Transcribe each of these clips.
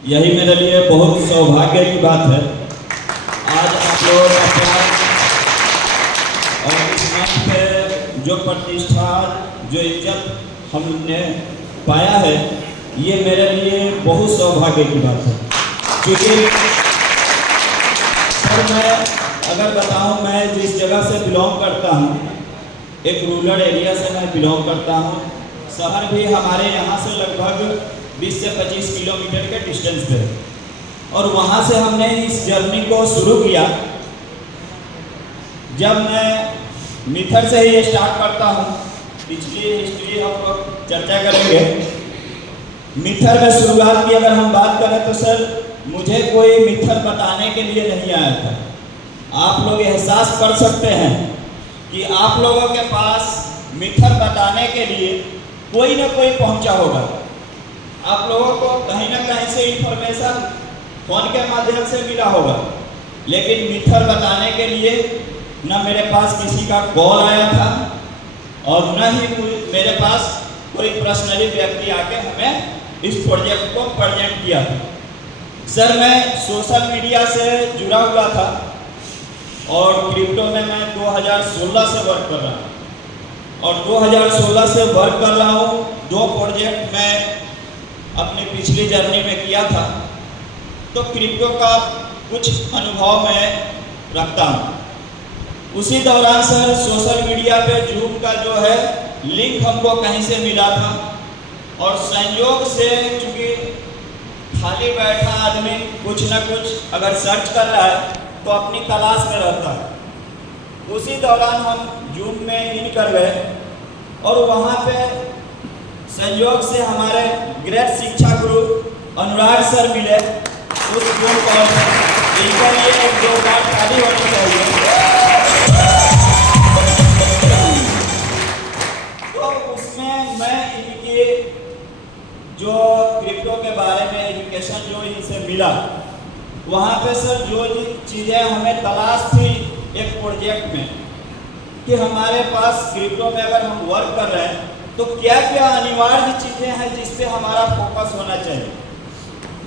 यही मेरे लिए बहुत सौभाग्य की बात है। आज आप लोगों का प्यार और इस मंच पे जो प्रतिष्ठा, जो इज्जत हमने पाया है, ये मेरे लिए बहुत सौभाग्य की बात है। क्योंकि सर, मैं अगर बताऊं, मैं जिस जगह से बिलोंग करता हूं, एक रूरल एरिया से मैं बिलोंग करता हूं। शहर भी हमारे यहाँ से लगभग 20 से 25 किलोमीटर के डिस्टेंस पे, और वहाँ से हमने इस जर्नी को शुरू किया। जब मैं मिथर से ही स्टार्ट करता हूँ, पिछली हिस्ट्री हम लोग चर्चा करेंगे। मिथर में शुरुआत की अगर हम बात करें तो सर, मुझे कोई मिथर बताने के लिए नहीं आया था। आप लोग एहसास कर सकते हैं कि आप लोगों के पास मिथर बताने के लिए कोई ना कोई पहुंचा होगा। आप लोगों को कहीं ना कहीं से इंफॉर्मेशन फोन के माध्यम से मिला होगा, लेकिन मिथर बताने के लिए न मेरे पास किसी का कॉल आया था और न ही मेरे पास कोई पर्सनली व्यक्ति आके हमें इस प्रोजेक्ट को प्रेजेंट किया था। सर, मैं सोशल मीडिया से जुड़ा हुआ था और क्रिप्टो में मैं 2016 से वर्क कर रहा हूँ, और 2016 से वर्क कर रहा हूँ। 2 प्रोजेक्ट मैं अपनी पिछली जर्नी में किया था, तो क्रिप्टो का कुछ अनुभव मैं रखता हूँ। उसी दौरान सर, सोशल मीडिया पे जूम का जो है लिंक हमको कहीं से मिला था, और संयोग से चूँकि खाली बैठा आदमी कुछ ना कुछ अगर सर्च कर रहा है तो अपनी तलाश में रहता है। उसी दौरान हम जूम में इन कर गए, और वहाँ पे संयोग से हमारे ग्रेट शिक्षा गुरु अनुराग सर मिले उस जूम कॉल में। इनके लिए एक जोरदार ताली होनी चाहिए। तो उसमें मैं इनके जो क्रिप्टो के बारे में एजुकेशन जो इनसे मिला, वहाँ पे सर जो चीज़ें हमें तलाश थी एक प्रोजेक्ट में, कि हमारे पास क्रिप्टो में अगर हम वर्क कर रहे हैं तो क्या क्या अनिवार्य चीज़ें हैं जिस पे हमारा फोकस होना चाहिए,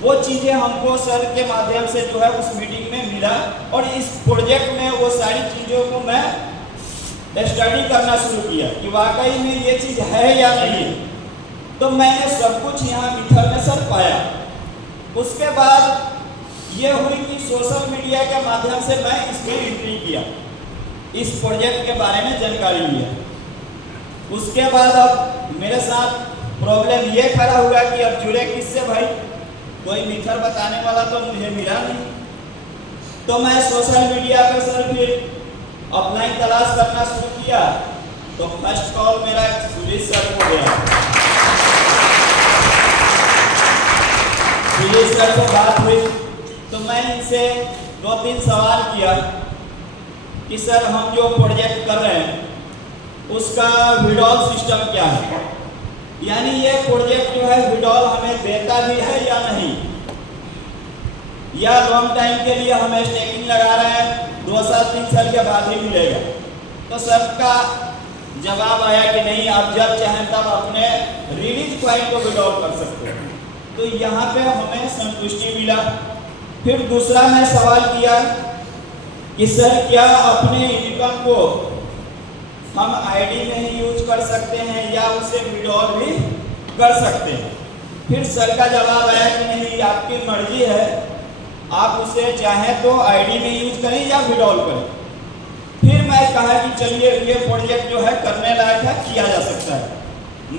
वो चीज़ें हमको सर के माध्यम से जो है उस मीटिंग में मिला, और इस प्रोजेक्ट में वो सारी चीज़ों को मैं स्टडी करना शुरू किया कि वाकई में ये चीज़ है या नहीं। तो मैंने सब कुछ यहाँ मिथर में सर पाया। उसके बाद ये हुई कि सोशल मीडिया के माध्यम से मैं इसमें एंट्री किया, इस प्रोजेक्ट के बारे में जानकारी लिया। उसके बाद अब मेरे साथ प्रॉब्लम ये खड़ा हुआ कि अब जुड़े किससे भाई, कोई मिथर बताने वाला तो मुझे मिला नहीं। तो मैं सोशल मीडिया पे सर फिर ऑफलाइन तलाश करना शुरू किया, तो फर्स्ट कॉल मेरा सुरेश सर को गया। सुरेश सर से बात हुई तो मैं इनसे 2-3 सवाल किया कि सर, हम जो प्रोजेक्ट कर रहे हैं उसका विड्रॉल सिस्टम क्या है, यानी ये प्रोजेक्ट जो है विड्रॉल हमें देता भी है या नहीं, या लॉन्ग टाइम के लिए हम स्टेकिंग लगा रहे हैं 2 साल 3 साल के बाद ही मिलेगा। तो सबका जवाब आया कि नहीं, आप जब चाहें तब अपने रिलीज पॉइंट को विड्रॉल कर सकते हैं। तो यहाँ पे हमें संतुष्टि मिला। फिर दूसरा मैं सवाल किया कि सर, क्या अपने इनकम को हम आईडी में ही यूज कर सकते हैं या उसे विड्रॉल भी कर सकते हैं। फिर सर का जवाब आया कि नहीं, आपकी मर्जी है, आप उसे चाहें तो आईडी में यूज करें या विड्रॉल करें। फिर मैं कहा कि चलिए, ये प्रोजेक्ट जो है करने लायक है, किया जा सकता है।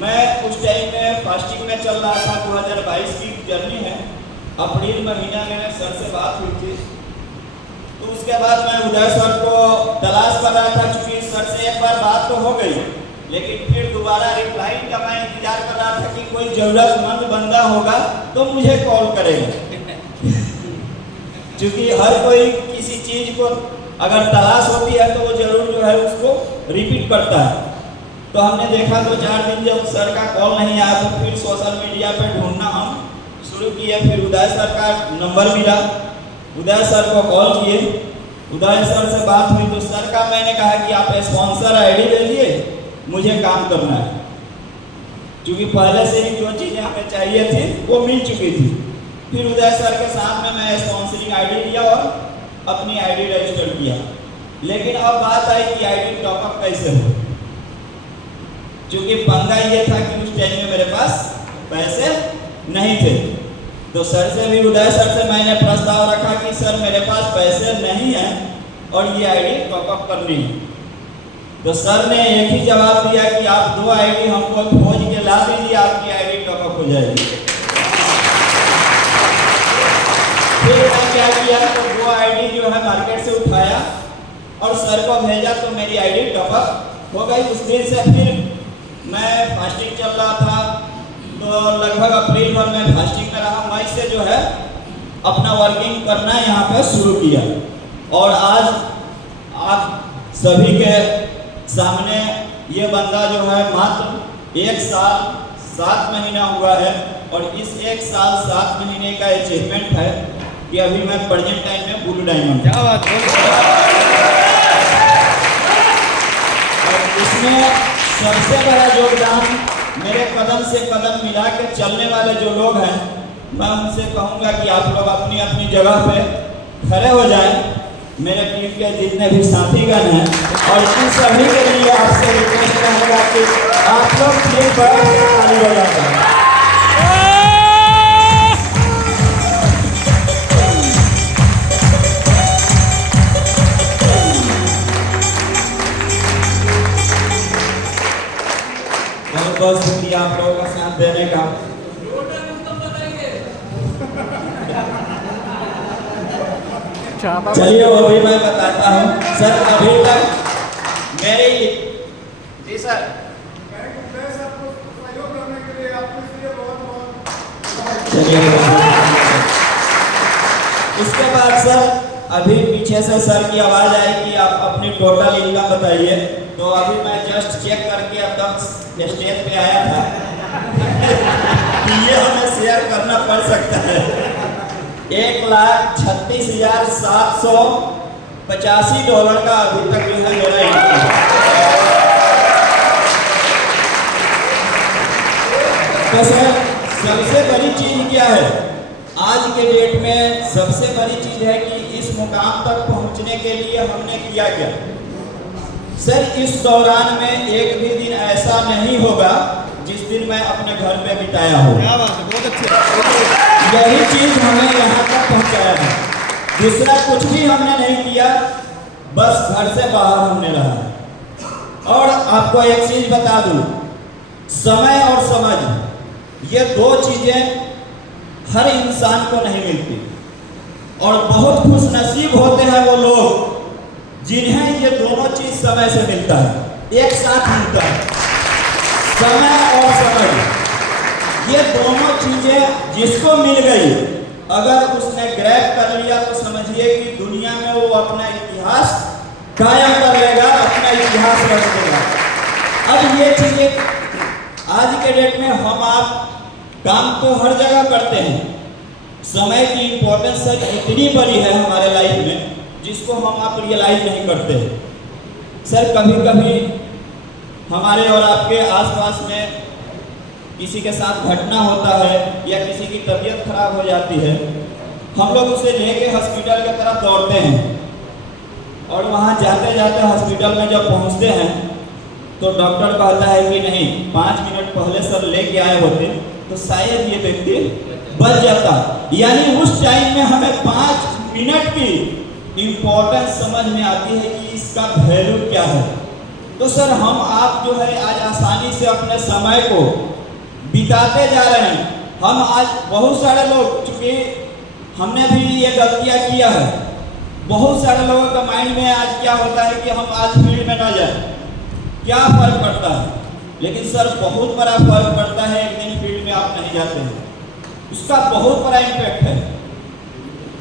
मैं उस टाइम में फास्टिंग में चल रहा था, 2022 की जर्नी है, अप्रैल महीना में सर से बात हुई थी। तो उसके बाद मैं उदय सर को तलाश कर रहा था, क्योंकि सर से एक बार बात तो हो गई, लेकिन फिर दोबारा रिप्लाई का मैं इंतजार कर रहा था कि कोई जरूरतमंद बंदा होगा तो मुझे कॉल करेगा। क्योंकि हर कोई किसी चीज को अगर तलाश होती है तो वो जरूर जो है उसको रिपीट करता है। तो हमने देखा 2-4 दिन जब सर का कॉल नहीं आया तो फिर सोशल मीडिया पे ढूंढना हम शुरू किए। फिर उदय सर का नंबर मिला, उदय सर को कॉल किए, उदय सर से बात हुई तो सर का मैंने कहा कि आप स्पॉन्सर आईडी भेजिए, मुझे काम करना है। क्योंकि पहले से ही जो चीज़ें हमें चाहिए थी वो मिल चुकी थी। फिर उदय सर के साथ में मैं स्पॉन्सरिंग आईडी लिया और अपनी आईडी रजिस्टर किया। लेकिन अब बात आई कि आईडी टॉपअप कैसे हो, क्योंकि पंगा ये था कि उस टाइम में मेरे पास पैसे नहीं थे। तो सर से भी, उदय सर से मैंने प्रस्ताव रखा कि सर मेरे पास पैसे नहीं है और ये आईडी टॉपअप करनी है। तो सर ने एक ही जवाब दिया कि आप 2 आईडी हमको खोज के ला दीजिए, आपकी आईडी टॉपअप हो जाएगी। फिर मैं क्या किया, तो 2 आईडी जो है मार्केट से उठाया और सर को भेजा, तो मेरी आईडी टॉपअप हो गई। उस दिन से फिर मैं फास्टिंग चल रहा था, तो लगभग अप्रैल भर में फास्टिंग में रहा। मई से जो है अपना वर्किंग करना यहाँ पे शुरू किया और आज आप सभी के सामने ये बंदा जो है मात्र 1 साल 7 महीना हुआ है और इस 1 साल 7 महीने का अचीवमेंट है कि अभी मैं प्रेजेंट टाइम में ब्लू डायमंड। क्या बात है। और इसमें सबसे बड़ा योगदान मेरे कदम से कदम मिला के चलने वाले जो लोग हैं, मैं उनसे कहूँगा कि आप लोग अपनी अपनी जगह पे खड़े हो जाएं। मेरे टीम के जितने भी साथीगण हैं और इन सभी के लिए आपसे रिक्वेस्ट रहेगा कि आप लोग टीम पर ताली बजाएं। बहुत बहुत शुक्रिया आप लोगों का साथ देने का। चलिए वो भी मैं बताता हूँ। सर अभी तक मेरी जी सर चलिए, इसके बाद सर अभी पीछे से सर की आवाज आई कि आप अपनी टोटल इनकम बताइए। तो अभी मैं जस्ट चेक करके अब तक स्टेज पे आया था ये हमें शेयर करना पड़ सकता है। 1,36,785 डॉलर का अभी तक जो है मेरा इनकम। तो सर सबसे बड़ी चीज क्या है आज के डेट में? सबसे बड़ी चीज है कि इस मुकाम तक पहुंचने के लिए हमने किया क्या। सर इस दौरान में एक भी दिन ऐसा नहीं होगा जिस दिन मैं अपने घर पे बिताया हूँ। बहुत अच्छे। यही चीज हमें यहाँ तक पहुँचाया है। दूसरा कुछ भी हमने नहीं किया, बस घर से बाहर हमने रहा। और आपको एक चीज बता दूं, समय और समझ ये 2 चीजें हर इंसान को नहीं मिलती और बहुत खुशनसीब होते हैं वो लोग जिन्हें ये दोनों चीज समय से मिलता है, एक साथ मिलता है। समय और समझ ये दोनों चीजें जिसको मिल गई, अगर उसने ग्रैब कर लिया तो समझिए कि दुनिया में वो अपना इतिहास कायम कर लेगा, अपना इतिहास रख देगा। अब ये चीजें आज के डेट में हम आप काम तो हर जगह करते हैं, समय की इंपॉर्टेंस सर इतनी बड़ी है हमारे लाइफ में जिसको हम आप रियलाइज नहीं करते हैं। सर कभी कभी हमारे और आपके आसपास में किसी के साथ घटना होता है या किसी की तबीयत खराब हो जाती है, हम लोग उसे लेके हॉस्पिटल की तरफ दौड़ते हैं और वहाँ जाते जाते हॉस्पिटल में जब पहुँचते हैं तो डॉक्टर कहता है कि नहीं 5 मिनट पहले सर लेके आए होते तो शायद ये व्यक्ति बच जाता। यानी उस टाइम में हमें 5 मिनट की इम्पोर्टेंस समझ में आती है कि इसका वैल्यू क्या है। तो सर हम आप जो है आज आसानी से अपने समय को बिताते जा रहे हैं। हम आज बहुत सारे लोग, चूँकि हमने भी ये गलतियाँ किया है, बहुत सारे लोगों का माइंड में आज क्या होता है कि हम आज फील्ड में ना जाए, क्या फर्क पड़ता है? लेकिन सर बहुत बड़ा फर्क पड़ता है। एक दिन फील्ड में आप नहीं जाते हैं, उसका बहुत बड़ा इम्पैक्ट है।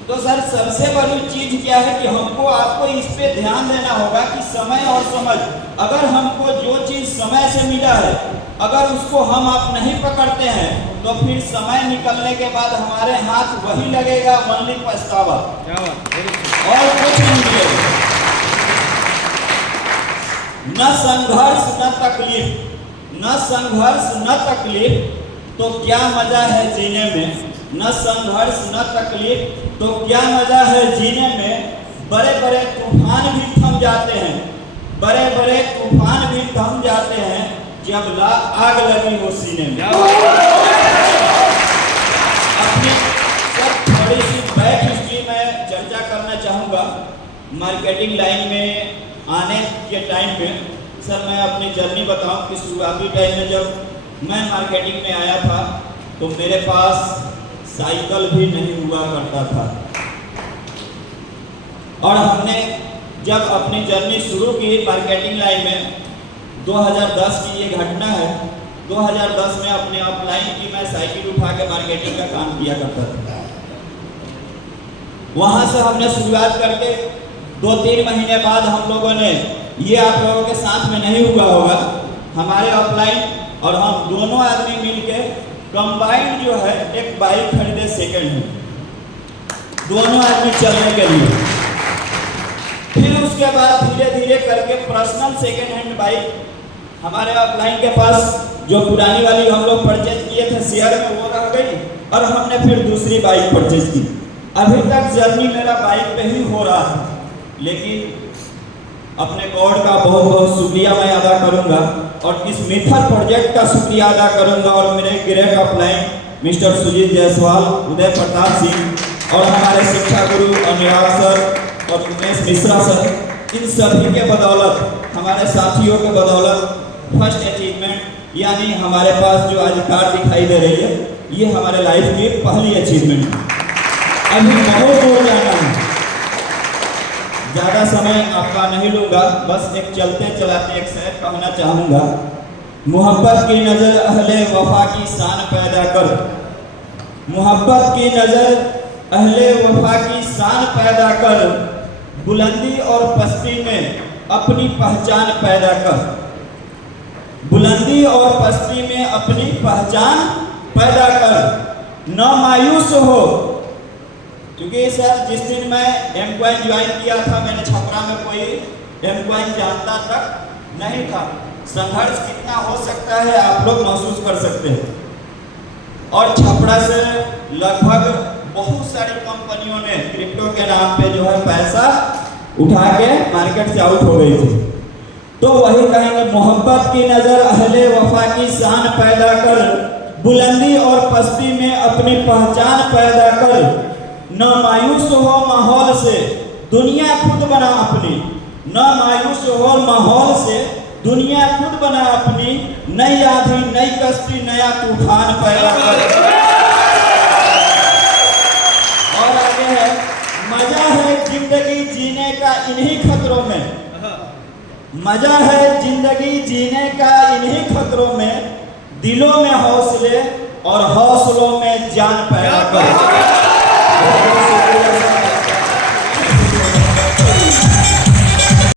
तो सर सबसे बड़ी चीज क्या है कि हमको आपको इस पे ध्यान देना होगा कि समय और समझ, अगर हमको जो चीज समय से मिला है अगर उसको हम आप नहीं पकड़ते हैं तो फिर समय निकलने के बाद हमारे हाथ वही लगेगा, ओनली पछतावा, और कुछ नहीं मिलेगा। न संघर्ष न तकलीफ, न संघर्ष न तकलीफ, तो क्या मजा है जीने में। न संघर्ष न तकलीफ, तो क्या मजा है जीने में। बड़े बड़े तूफान भी थम जाते हैं, बड़े बड़े तूफान भी थम जाते हैं जब आग लगी हो सीने में। अपनी सब थोड़ी सी बैक हिस्ट्री में चर्चा करना चाहूँगा। मार्केटिंग लाइन में आने के टाइम पे सर मैं अपनी जर्नी बताऊं कि शुरुआती टाइम में जब मैं मार्केटिंग में आया था तो मेरे पास साइकिल भी नहीं हुआ करता था। और हमने जब अपनी जर्नी शुरू की मार्केटिंग लाइन में, 2010 की ये घटना है। 2010 में अपने ऑफलाइन की मैं साइकिल उठा के मार्केटिंग का काम किया करता था। वहाँ से हमने शुरुआत करके 2-3 महीने बाद हम लोगों ने, ये आप लोगों के साथ में नहीं हुआ होगा, हमारे ऑफलाइन और हम दोनों आदमी मिलके कंबाइंड जो है एक बाइक खरीदे सेकंड हैंड, दोनों आदमी चलने के लिए। फिर उसके बाद धीरे धीरे करके पर्सनल सेकंड हैंड बाइक हमारे ऑफलाइन के पास जो पुरानी वाली हम लोग परचेज किए थे शेयर में, वो रह गई और हमने फिर दूसरी बाइक परचेज की। अभी तक जर्नी मेरा बाइक पे ही हो रहा है, लेकिन अपने गॉड का बहुत बहुत शुक्रिया मैं अदा करूंगा और इस मिथर प्रोजेक्ट का शुक्रिया अदा करूंगा और मेरे great offline mister Sujeet Jaiswal, Uday Pratap Singh और हमारे शिक्षा गुरु अनुराग सर और उमेश मिश्रा सर, इन सभी के बदौलत, हमारे साथियों के बदौलत फर्स्ट अचीवमेंट यानी हमारे पास जो आज कार दिखाई दे रही है, ये हमारे लाइफ की पहली अचीवमेंट है। अभी बहुत दूर जाना है, ज़्यादा समय आपका नहीं लूँगा, बस एक चलते चलाते एक शेर कहना चाहूँगा। मोहब्बत की नज़र अहले वफा की शान पैदा कर, मोहब्बत की नज़र अहले वफा की शान पैदा कर, बुलंदी और पस्ती में अपनी पहचान पैदा कर, बुलंदी और पस्ती में अपनी पहचान पैदा कर, न मायूस हो। क्योंकि सर जिस दिन मैं एमक्वाइन ज्वाइन किया था, मैंने छपरा में कोई एमक्वाइन जानता तक नहीं था। संघर्ष कितना हो सकता है आप लोग महसूस कर सकते हैं। और छपरा से लगभग बहुत सारी कंपनियों ने क्रिप्टो के नाम पे जो है पैसा उठा के मार्केट से आउट हो गई थी। तो वही कहेंगे, मोहब्बत की नज़र अहले वफा की शान पैदा कर, बुलंदी और पस्ती में अपनी पहचान पैदा कर, न मायूस हो माहौल से दुनिया खुद बना अपनी, न मायूस हो माहौल से दुनिया खुद बना अपनी, नई आंधी नई कश्ती नया तूफान पैदा कर। और आगे है, मजा है जिंदगी जीने का इन्हीं खतरों में, मजा है जिंदगी जीने का इन्हीं खतरों में, दिलों में हौसले और हौसलों में जान पैदा कर।